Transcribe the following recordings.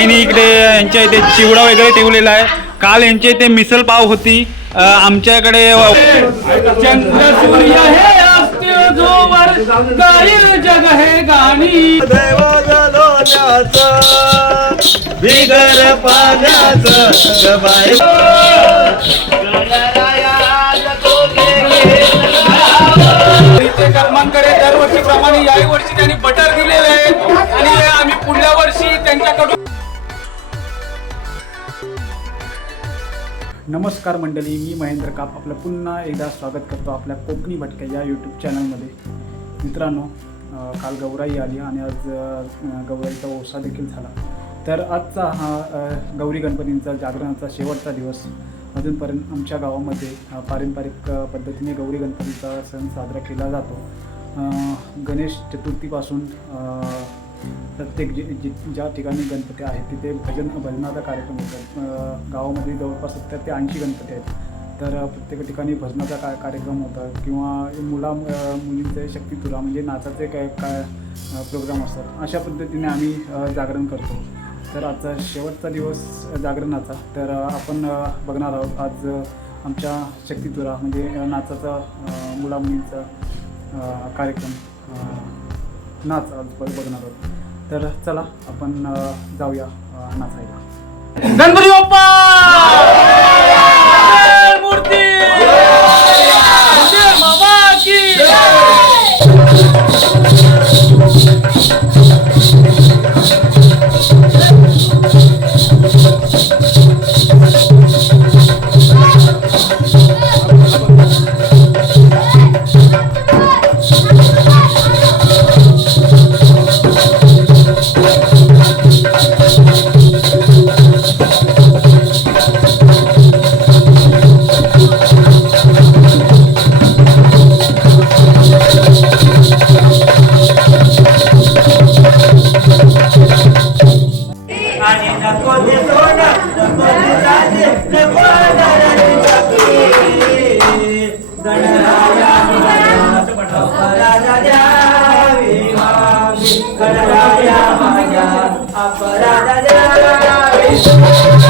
आईने इकडे यांच्या इथे चिवडा वगैरे ठेवलेला आहे. काल यांच्या इथे मिसल पाव होती. आमच्याकडे चंद्र सूर्य हे जग हे गाणी बिगर कर्मांकडे दरवर्षीप्रमाणे याही वर्षी त्यांनी बटर दिलेले आहे. आणि आम्ही पुढल्या वर्षी त्यांच्याकडून नमस्कार मंडळी मी महेंद्र काप आपलं पुन्हा एकदा स्वागत करतो आपल्या कोकणी भटक्या या यूट्यूब चॅनलमध्ये मित्रांनो काल गौराई आली आणि आज गौराईचा ओसा देखील झाला. तर आजचा हा गौरी गणपतींचा जागरणाचा शेवटचा दिवस. अजूनपर्यंत आमच्या गावामध्ये पारंपरिक पद्धतीने गौरी गणपतीचा सण साजरा केला जातो. गणेश चतुर्थीपासून प्रत्येक जे जे ज्या ठिकाणी गणपती आहेत तिथे भजन भजनाचा कार्यक्रम होतात गावामध्ये जवळपास सत्तर ते ऐंशी गणपती आहेत. तर प्रत्येक ठिकाणी भजनाचा का कार्यक्रम होतात किंवा मुला मुलींचे शक्ती तुला म्हणजे नाचाचे काय काय प्रोग्राम असतात. अशा पद्धतीने आम्ही जागरण करतो. तर आजचा शेवटचा दिवस जागरणाचा. तर आपण बघणार आहोत आज आमच्या शक्तीतुरा म्हणजे नाचाचा अं, मुला मुलींचा कार्यक्रम. नाच आज बघणार आहोत. तर चला आपण जाऊया नाचायला. गणपती बाप्पा! Thank you.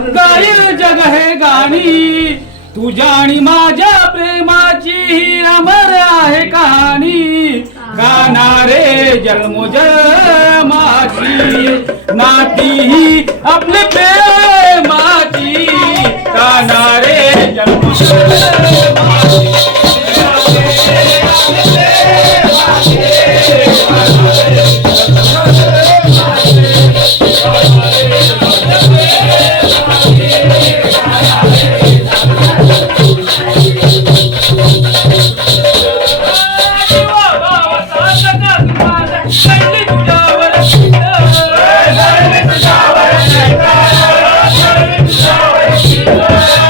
जोवर जग हे गाणी. तुझ्या आणि माझ्या प्रेमाची ही अमर आहे कहाणी. गाणारे जन्मोजन्माची नाती ही आपले प्रेम. করতেছে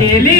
ele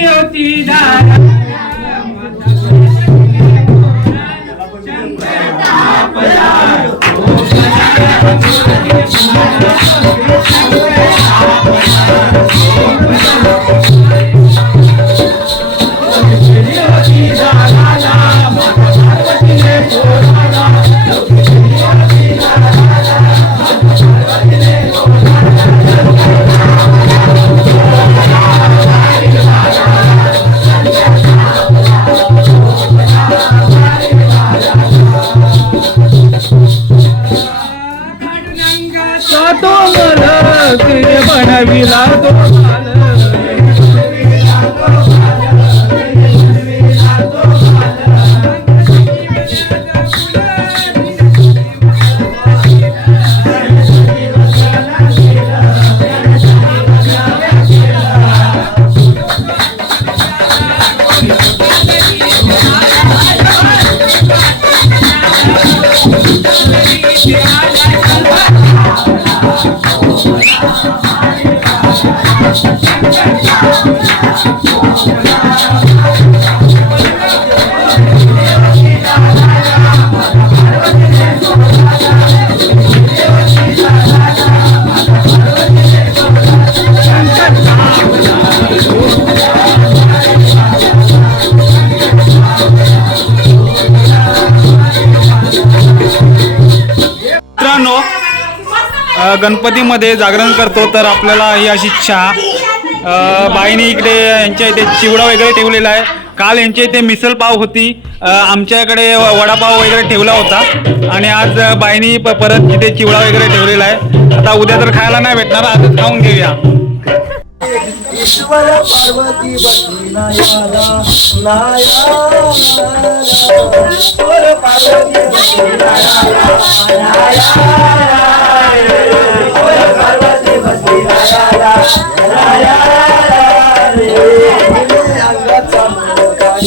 alle. गणपतीमध्ये जागरण करतो तर आपल्याला ही अशी चहा अ, बाईने इकडे यांच्या इथे चिवडा वगैरे ठेवलेला आहे. काल यांच्या इथे मिसळ पाव होती. आमच्याकडे व- वडापाव वगैरे ठेवला होता. आणि आज बाईनी परत इथे चिवडा वगैरे ठेवलेला आहे. आता उद्या तर खायला नाही भेटणार आजच खाऊन घेऊया. ईश्वर पार्वती बसली नायाला नायाला ईश्वर पार्वती नायाला ईश्वर पार्वती नायाला अंगाचा अंगाचा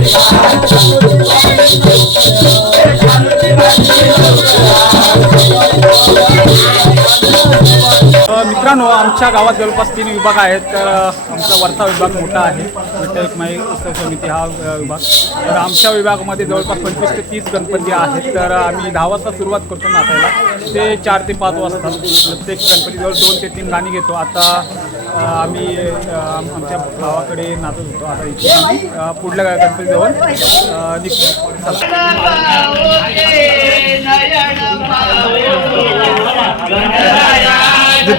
मित्रांनो आमच्या गावात जवळपास तीन विभाग आहेत तर आमचा वरचा विभाग मोठा आहे विठ्ठल रुक्माई उत्सव समिती हा विभाग. तर आमच्या विभागामध्ये जवळपास पंचवीस ते तीस गणपती आहेत तर आम्ही दहा वाजता सुरुवात करतो नाचायला. ते चार ते पाच वाजता. प्रत्येक गणपतीजवळ दोन ते तीन गाणी घेतो. आता आम्ही आमच्या भावाकडे नाचत होतो आता इथे. आम्ही अ, पुढल्या गणपतीजवळ अ, निघतो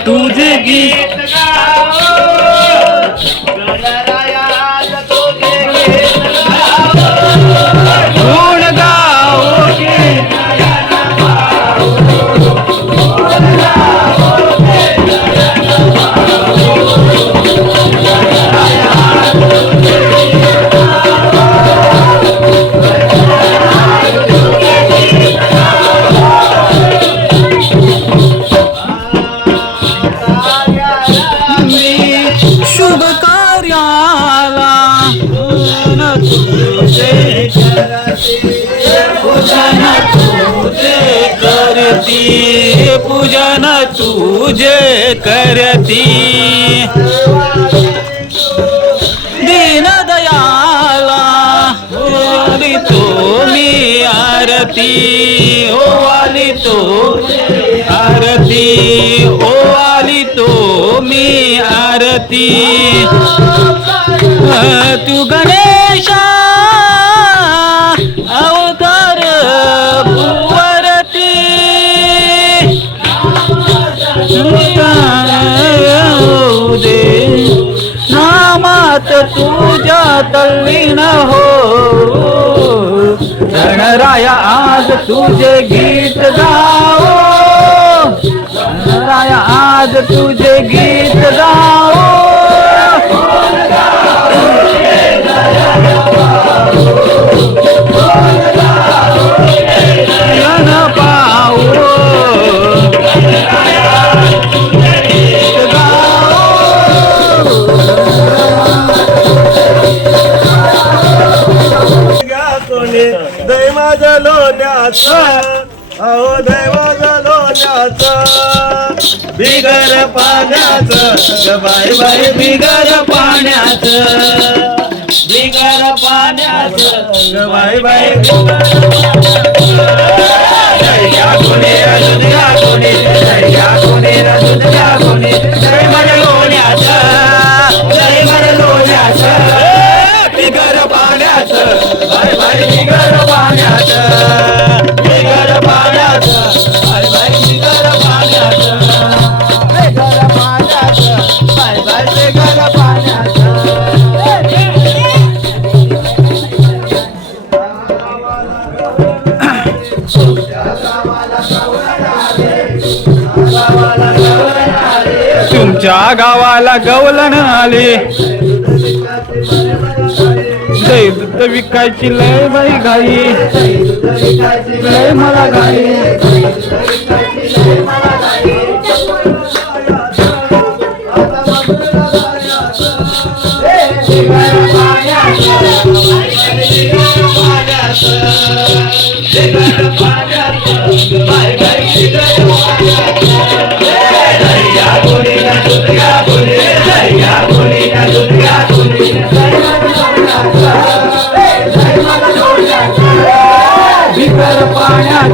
तुझे गीत करती दीन दयाला वाली तो मी आरती. ओ वाली तो आरती. ओ वाली तो मी आरती तू तुझ्या तल्लीन हो. गणराया आज तुझे गीत गाओ गणराया आज तुझे गीत गाओ पाण्याचं बाय बाय बिगर पाण्याचं बिगर पाण्याचं ग बाई कोणी रजत कोणी कोणी कोणी जय लोण्याचं जय लोण्याचं बिगर पाण्याचं बाय बाय बिगर पाण्याचं तुमच्या गावाला गवलन आले दही दुध विकायची लय बाई घाई लय मला घाई पाण्यात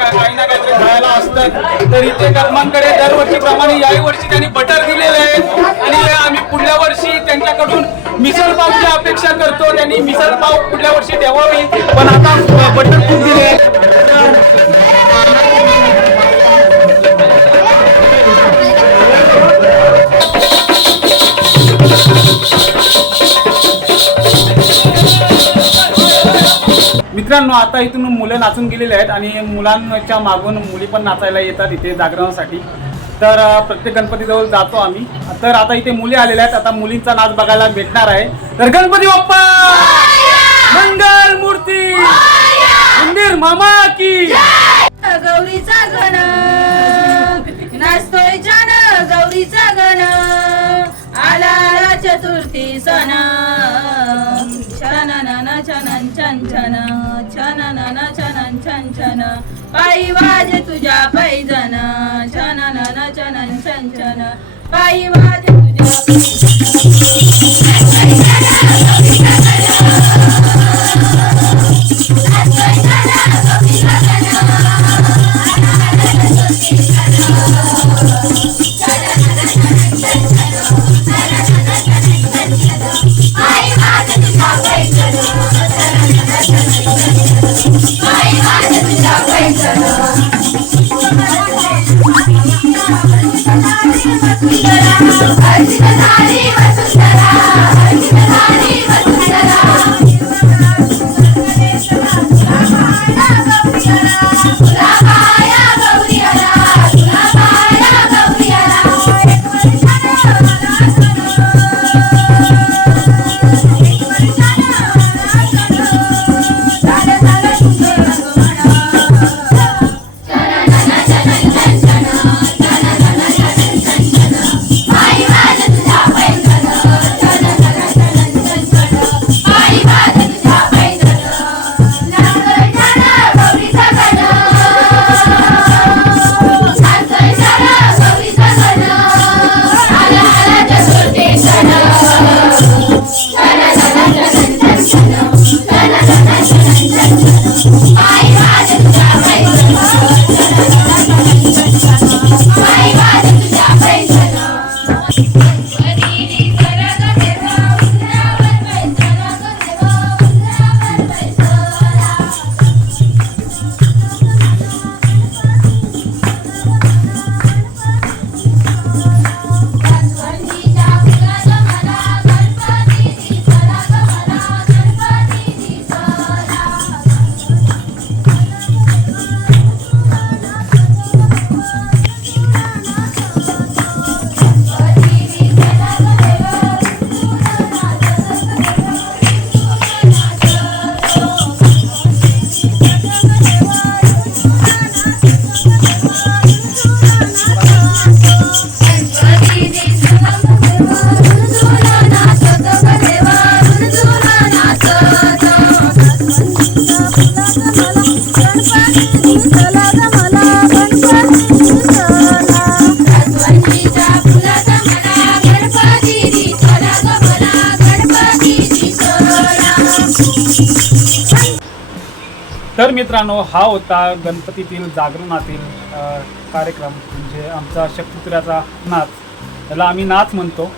काही ना काहीतरी खायला असतात तर इथे कदमांकडे दरवर्षीप्रमाणे याही वर्षी त्यांनी बटर दिलेले आहे आणि आम्ही पुढल्या वर्षी त्यांच्याकडून मिसळ पावची अपेक्षा करतो. त्यांनी मिसळ पाव पुढल्या वर्षी ठेवावी पण आता बटर खूप दिले मित्रांनो आता इथून मुलं नाचून गेलेले आहेत आणि मुलांच्या मागून मुली पण नाचायला येतात इथे जागरणासाठी. तर प्रत्येक गणपतीजवळ जातो आम्ही. तर आता इथे मुली आलेल्या आहेत. आता मुलींचा नाच बघायला भेटणार आहे. तर गणपती बाप्पा! मंगल मूर्ती! मंदिर मामा की! गौरीचा गण नाचतोय छान गौरीचा गण आला आला चतुर्थी सण! पायी वाजे तुझ्या पैजन चनन चनन चंचन पायी वाजे तुझ्या मित्रांनो हा होता गणपतीतील जागरणातील कार्यक्रम म्हणजे आमचा शक्तिपुत्राचा नाच. त्याला आम्ही नाच म्हणतो.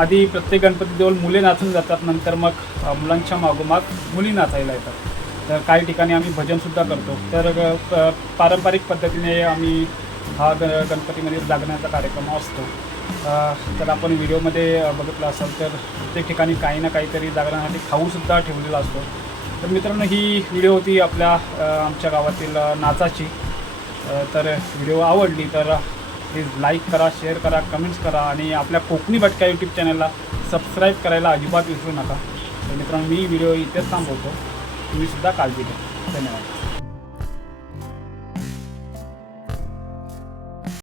आधी प्रत्येक गणपतीजवळ मुले नाचून जातात नंतर मग मुलांच्या मागोमाग मुली नाचायला येतात. तर काही ठिकाणी आम्ही भजनसुद्धा करतो. तर प- पारंपरिक पद्धतीने आम्ही हा ग गणपतीमध्ये जागण्याचा कार्यक्रम असतो. तर आपण व्हिडिओमध्ये बघितला बघितलं असाल तर प्रत्येक ठिकाणी काही ना काहीतरी जागरणासाठी खाऊसुद्धा ठेवलेला असतो. तर मित्रांनो ही व्हिडिओ होती आपल्या आमच्या गावातील नाचाची. तर व्हिडिओ आवडली तर प्लीज लाईक करा शेअर करा कमेंट्स करा आणि आपल्या कोकणी भटक्या यूट्यूब चॅनलला सबस्क्राईब करायला अजिबात विसरू नका. तर मित्रांनो मी व्हिडिओ इथेच थांबवतो. तुम्हीसुद्धा काळजी घ्या. धन्यवाद.